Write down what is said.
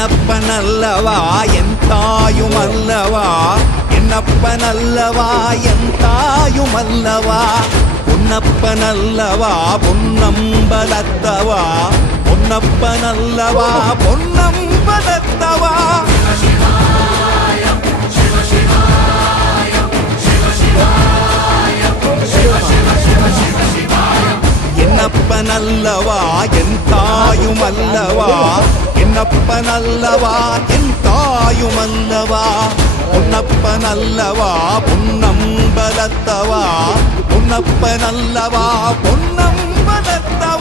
என்னப்பனல்லவா என் தாயுமல்லவா, என்னப்பனல்லவா என் தாயுமல்லவா, பொன்னப்பனல்லவா பொன்னம்பலத்தவா, பொன்னப்பனல்லவா பொன்னம்பலத்தவா. என்னப்பனல்லவா என் தாயுமல்லவா, என்னப்பனல்லவா என் தாயுமல்லவா, பொன்னப்பனல்லவா பொன்னம்பலத்தவா, பொன்னப்பனல்லவா பொன்னம்பலத்தவா.